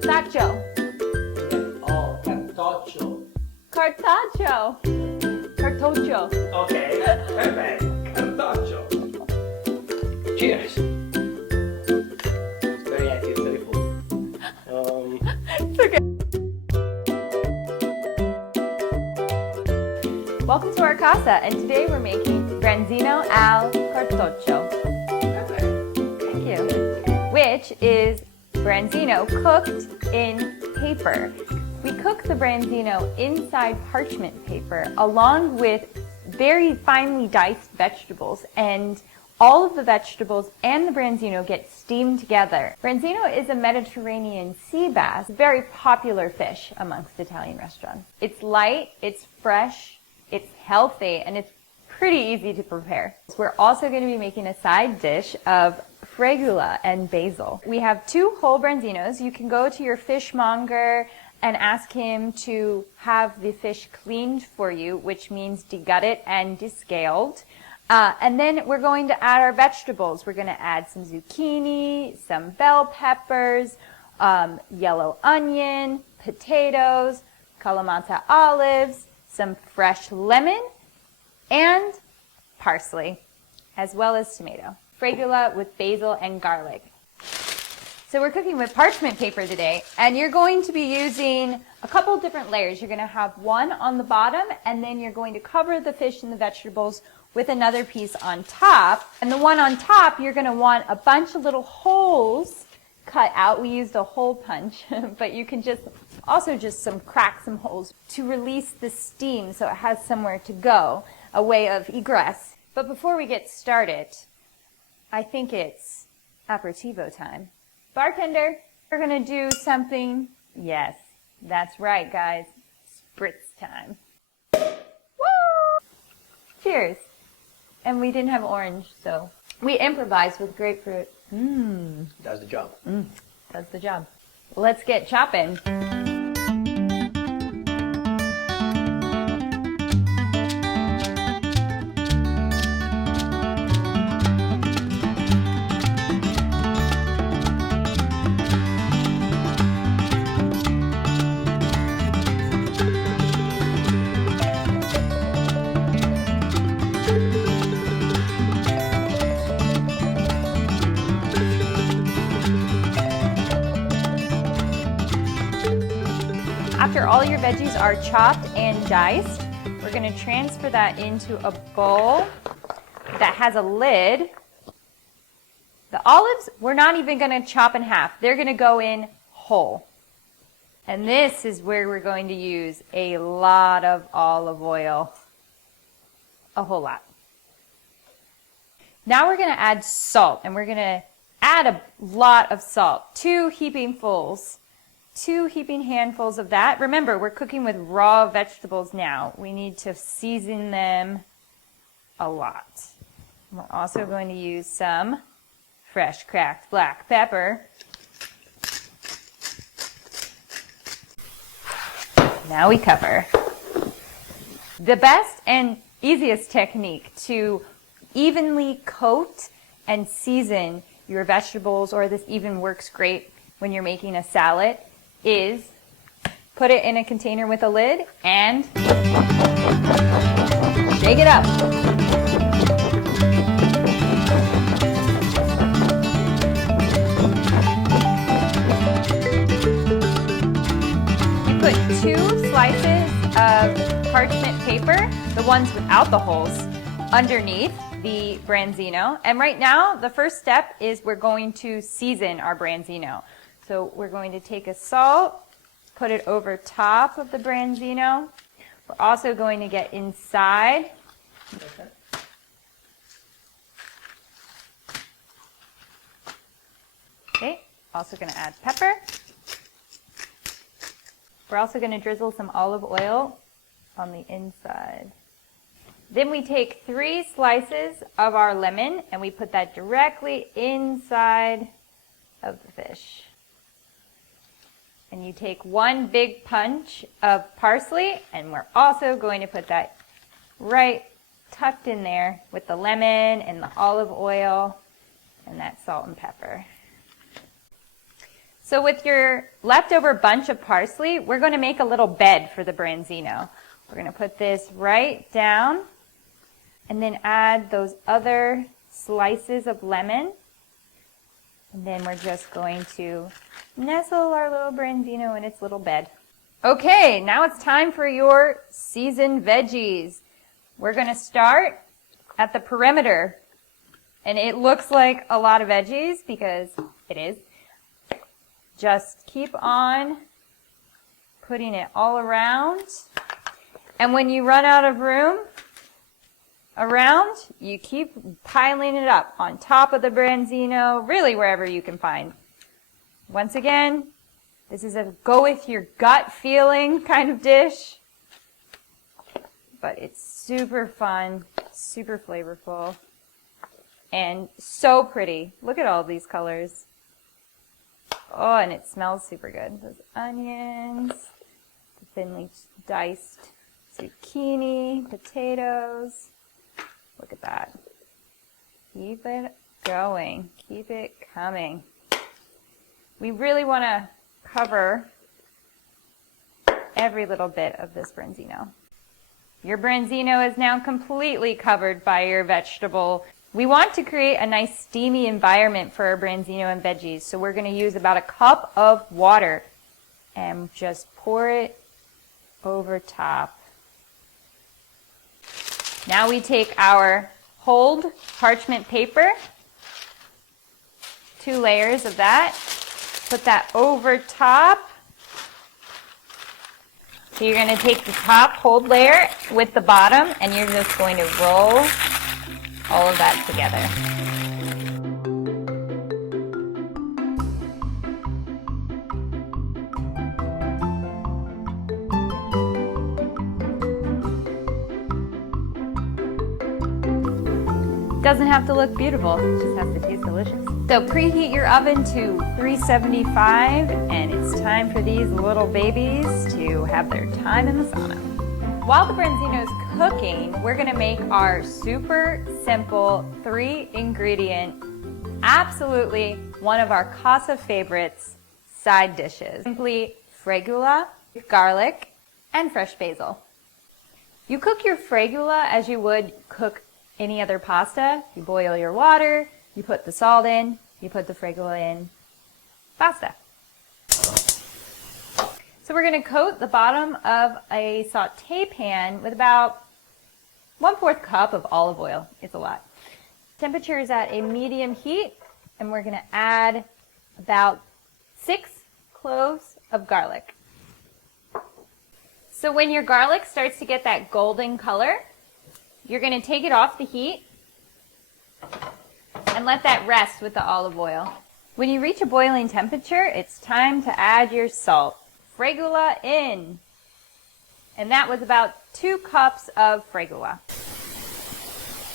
cartaccio. Oh, cartoccio. Cartaccio. Cartoccio. Okay, perfect. Cartoccio. Cheers. It's very active, very full. It's okay. Welcome to our casa, and today we're making Branzino al cartoccio. Perfect. Thank you. Which is Branzino cooked in paper. We cook the Branzino inside parchment paper along with very finely diced vegetables, and all of the vegetables and the Branzino get steamed together. Branzino is a Mediterranean sea bass, very popular fish amongst Italian restaurants. It's light, it's fresh, it's healthy, and it's pretty easy to prepare. We're also going to be making a side dish of fregula and basil. We have 2 whole Branzinos. You can go to your fishmonger and ask him to have the fish cleaned for you, which means degutted and descaled. And then we're going to add our vegetables. We're going to add some zucchini, some bell peppers, yellow onion, potatoes, Kalamata olives, some fresh lemon, and parsley, as well as tomato. Fregula with basil and garlic. So we're cooking with parchment paper today, and you're going to be using a couple different layers. You're going to have one on the bottom, and then you're going to cover the fish and the vegetables with another piece on top. And the one on top, you're going to want a bunch of little holes cut out. We used a hole punch, but you can just crack some holes to release the steam so it has somewhere to go, a way of egress. But before we get started, I think it's aperitivo time. Bartender, we're going to do something. Yes, that's right, guys. Spritz time. Woo! Cheers. And we didn't have orange, so we improvised with grapefruit. Does the job. Does the job. Let's get chopping. After all your veggies are chopped and diced, we're going to transfer that into a bowl that has a lid. The olives, we're not even going to chop in half. They're going to go in whole. And this is where we're going to use a lot of olive oil. A whole lot. Now we're going to add salt, and we're going to add a lot of salt. 2 heaping handfuls of that. Remember, we're cooking with raw vegetables now. We need to season them a lot. We're also going to use some fresh cracked black pepper. Now we cover. The best and easiest technique to evenly coat and season your vegetables, or this even works great when you're making a salad, is put it in a container with a lid and shake it up. You put 2 slices of parchment paper, the ones without the holes, underneath the Branzino. And right now, the first step is we're going to season our Branzino. So we're going to take a salt, put it over top of the Branzino. We're also going to get inside. Okay, also going to add pepper. We're also going to drizzle some olive oil on the inside. Then we take 3 slices of our lemon and we put that directly inside of the fish. And you take 1 big punch of parsley, and we're also going to put that right tucked in there with the lemon and the olive oil and that salt and pepper. So with your leftover bunch of parsley, we're going to make a little bed for the branzino. We're going to put this right down and then add those other slices of lemon. And then we're just going to nestle our little branzino in its little bed. Okay, now it's time for your seasoned veggies. We're going to start at the perimeter. And it looks like a lot of veggies because it is. Just keep on putting it all around. And when you run out of room around, you keep piling it up on top of the branzino, really wherever you can find. Once again, this is a go with your gut feeling kind of dish, but it's super fun, super flavorful, and so pretty. Look at all these colors. Oh, and it smells super good. Those onions, the thinly diced zucchini, potatoes. Look at that. Keep it going. Keep it coming. We really want to cover every little bit of this branzino. Your branzino is now completely covered by your vegetable. We want to create a nice steamy environment for our branzino and veggies, so we're going to use about a cup of water and just pour it over top. Now we take our hold parchment paper, 2 layers of that, put that over top. So you're going to take the top hold layer with the bottom and you're just going to roll all of that together. Doesn't have to look beautiful, it just has to taste delicious. So preheat your oven to 375 and it's time for these little babies to have their time in the sauna. While the branzino is cooking, we're gonna make our super simple 3-ingredient, absolutely one of our CASA favorites, side dishes. Simply fregola, garlic, and fresh basil. You cook your fregola as you would cook any other pasta. You boil your water, you put the salt in, you put the fregola in, basta. So we're going to coat the bottom of a saute pan with about 1/4 cup of olive oil. It's a lot. Temperature is at a medium heat, and we're going to add about 6 cloves of garlic. So when your garlic starts to get that golden color, you're going to take it off the heat and let that rest with the olive oil. When you reach a boiling temperature, it's time to add your salt. Fregola in. And that was about 2 cups of fregola.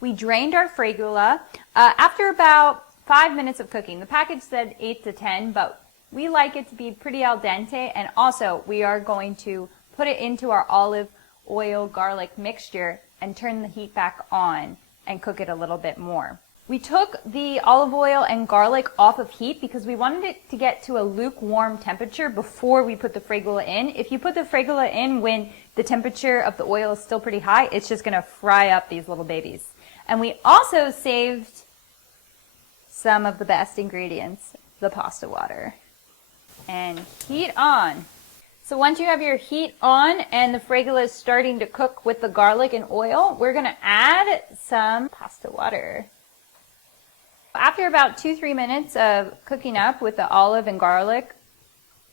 We drained our fregola after about 5 minutes of cooking. The package said 8 to 10, but we like it to be pretty al dente, and also we are going to put it into our olive oil garlic mixture and turn the heat back on and cook it a little bit more. We took the olive oil and garlic off of heat because we wanted it to get to a lukewarm temperature before we put the fregola in. If you put the fregola in when the temperature of the oil is still pretty high, it's just going to fry up these little babies. And we also saved some of the best ingredients, the pasta water. And heat on. So once you have your heat on and the fregola is starting to cook with the garlic and oil, we're going to add some pasta water. After about 2-3 minutes of cooking up with the olive and garlic,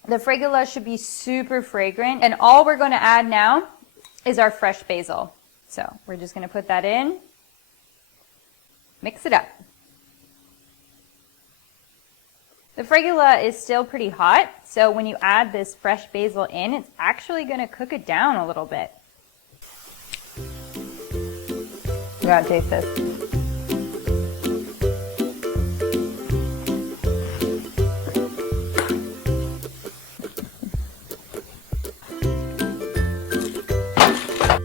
the fregola should be super fragrant. And all we're going to add now is our fresh basil. So we're just going to put that in, mix it up. The fregola is still pretty hot, so when you add this fresh basil in, it's actually going to cook it down a little bit. You gotta taste this.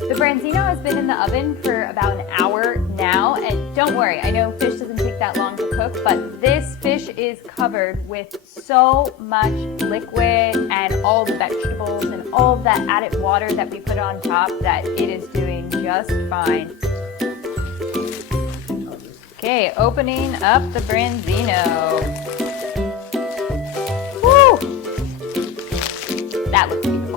The branzino has been in the oven for about an hour now, and don't worry, I know fish doesn't take that long to cook. cook, but this fish is covered with so much liquid and all the vegetables and all of that added water that we put on top that it is doing just fine. Okay, opening up the Branzino. Woo! That looks beautiful.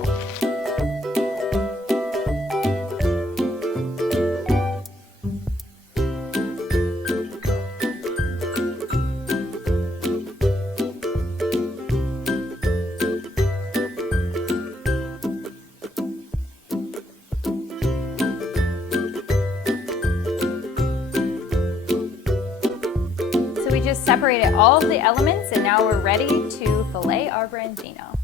We just separated all of the elements and now we're ready to fillet our Branzino.